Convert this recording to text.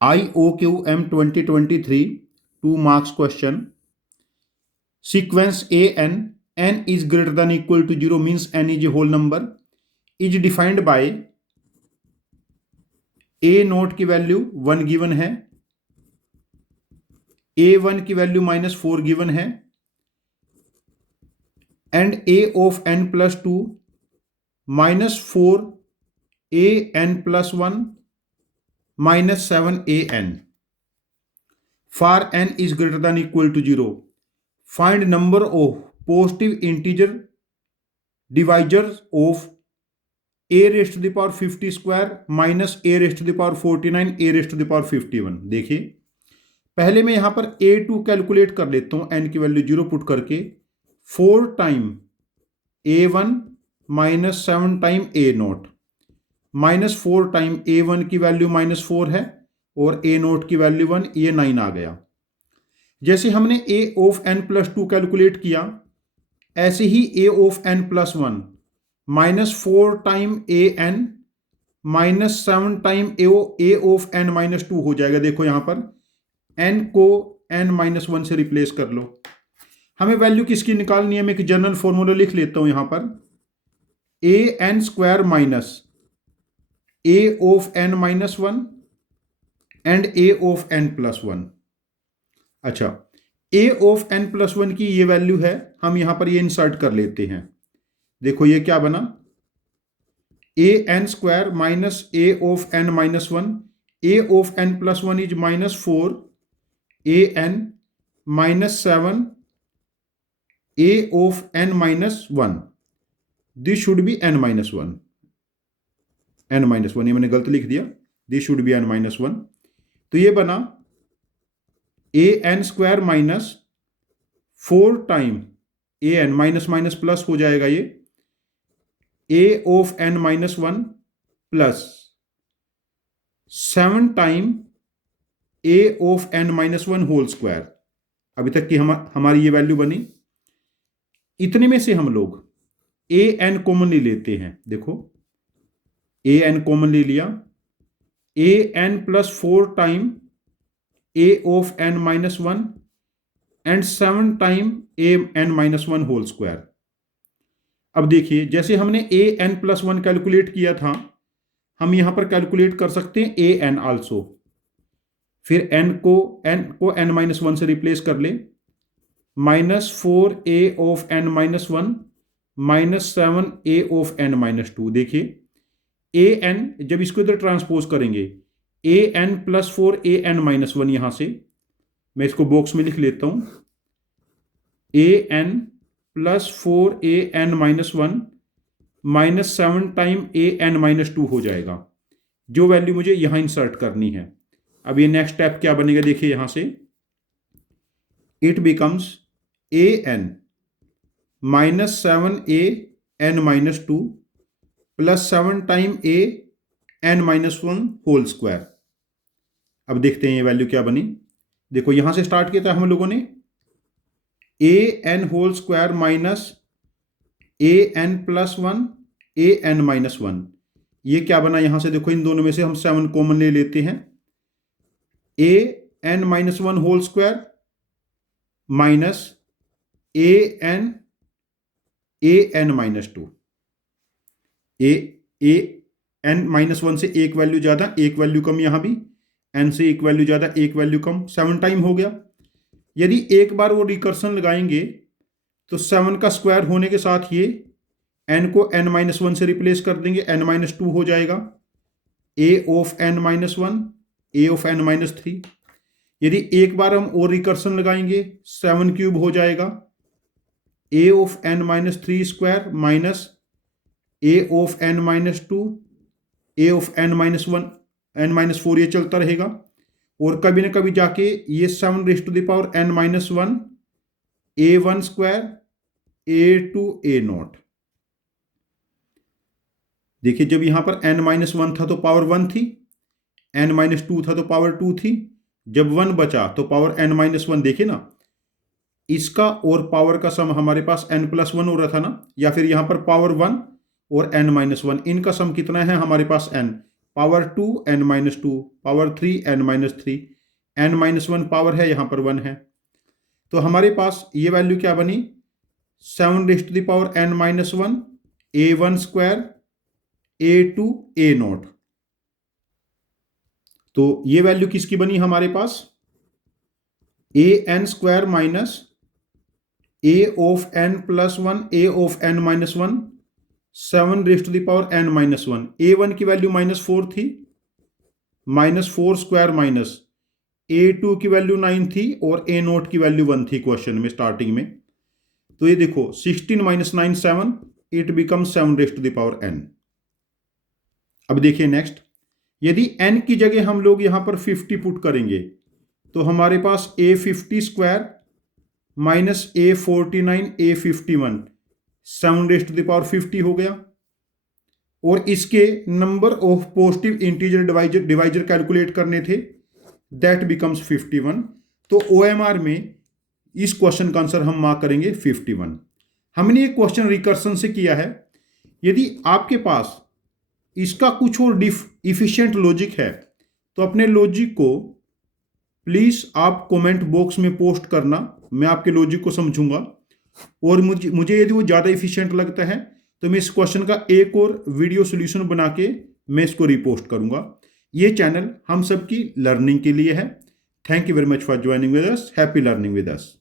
IOQM 2023 2 marks question. Sequence n is greater than equal to 0 means n is a whole number, is defined by a note की value 1 given है, a1 की value -4 given है, and a of n plus 2 -4 an plus 1 -7 an. For n is greater than equal to 0, find number of positive integer divisors of a raised to the power 50 square minus a raised to the power 49 a raised to the power 51. देखिए पहले मैं यहां पर a2 calculate कर लेता हूं, n की value 0 put करके 4 time a1 minus 7 time a0 -4 time a1 की वैल्यू -4 है और a0 की वैल्यू 1, ये 9 आ गया। जैसे हमने a of n plus 2 calculate किया, ऐसे ही a of n plus 1 -4 time an -7 time a of n -2 हो जाएगा। देखो यहां पर n को n-1 से रिप्लेस कर लो। हमें वैल्यू किसकी निकालनी है? मैं एक जनरल फॉर्मूला लिख लेता हूं यहां पर, an square minus a of n-1 and a of n plus 1। अच्छा, a ऑफ n प्लस 1 की ये वैल्यू है, हम यहां पर ये इंसर्ट कर लेते हैं। देखो ये क्या बना, an square minus a of n-1, a of n plus 1 is -4 an -7 a of n-1, this should be n-1, ये मैंने गलत लिख दिया, दिस शुड बी n-1। तो ये बना an square minus 4 time an minus minus plus हो जाएगा, ये a of n-1 plus 7 time a of n-1 whole square. अभी तक की हमारी ये वैल्यू बनी। इतने में से हम लोग an कॉमनली लेते हैं। देखो an कॉमनली लिया, an plus 4 time a of n-1 and 7 time an-1 whole square. अब देखिए जैसे हमने an प्लस 1 कैलकुलेट किया था, हम यहां पर कैलकुलेट कर सकते हैं an आल्सो। फिर n को n-1 से रिप्लेस कर ले, -4 a of n-1 -7 a of n-2। देखिए an जब इसको इधर ट्रांसपोज करेंगे, an प्लस 4 an-1, यहां से मैं इसको बॉक्स में लिख लेता हूं, an plus 4 an-1 -7 time an-2 हो जाएगा, जो वैल्यू मुझे यहां इंसर्ट करनी है। अब ये नेक्स्ट स्टेप क्या बनेगा, देखिए यहां से it becomes an -7 an-2 plus 7 time an-1 whole square. अब देखते हैं ये वैल्यू क्या बनी। देखो यहां से स्टार्ट किया था हम लोगों ने an whole square minus an plus 1 an-1, ये क्या बना यहां से? देखो इन दोनों में से हम 7 कॉमन ले लेते हैं, an-1 whole square minus an-2। an-1 से एक वैल्यू ज्यादा एक वैल्यू कम, यहां भी n से एक वैल्यू ज्यादा एक वैल्यू कम, 7 टाइम हो गया। यदि एक बार वो रिकर्सन लगाएंगे तो 7 का स्क्वायर होने के साथ ये n को n-1 से रिप्लेस कर देंगे, n-2 हो जाएगा, a of n-1 a of n-3। यदि एक बार हम और रिकर्सन लगाएंगे 7 क्यूब हो जाएगा, a of n-3 square minus a of n-2 a of n-4, ये चलता रहेगा। और कभी ना कभी जाके ये 7 raise to the power n-1 a1 square a2 a0। देखिए जब यहां पर n-1 था तो पावर 1 थी, n-2 था तो पावर 2 थी, जब 1 बचा तो पावर n-1। देखिए ना, इसका और पावर का सम हमारे पास n+1 हो रहा था ना, या फिर यहां पर पावर 1 और n-1, इनका सम कितना है हमारे पास n, power 2 n-2, power 3 n-3, n-1 power है, यहाँ पर 1 है। तो हमारे पास ये वैल्यू क्या बनी, 7 n-1 a1 square a2 a0। तो ये वैल्यू किसकी बनी हमारे पास, an square minus a of n+1 a of n-1 7 n-1। a1 की वैल्यू -4 थी, -4 स्क्वायर माइनस a2 की वैल्यू 9 थी और a0 की वैल्यू 1 थी क्वेश्चन में स्टार्टिंग में। तो ये देखो 16 - 9 7, इट बिकम 7 n। अब देखिए नेक्स्ट, यदि n की जगह हम लोग यहां पर 50 पुट करेंगे तो हमारे पास a50 square minus a49 a51 7 हो गया। और इसके number of positive integer divisor calculate करने थे, दैट बिकम्स 51। तो OMR में इस क्वेश्चन का आंसर हम मार्क करेंगे 51। हमने ये क्वेश्चन रिकर्सन से किया है। यदि आपके पास इसका कुछ और इफिशिएंट लॉजिक है तो अपने लॉजिक को प्लीज आप कमेंट बॉक्स में पोस्ट करना, मैं आपके लॉजिक को समझूंगा। और मुझे यदि वो ज़्यादा इफिशिएंट लगता है तो मैं इस क्वेश्चन का एक और वीडियो सॉल्यूशन बना के मैं इसको रिपोस्ट करूंगा। ये चैनल हम सबकी लर्निंग के लिए है। Thank you very much for joining with us. Happy learning with us.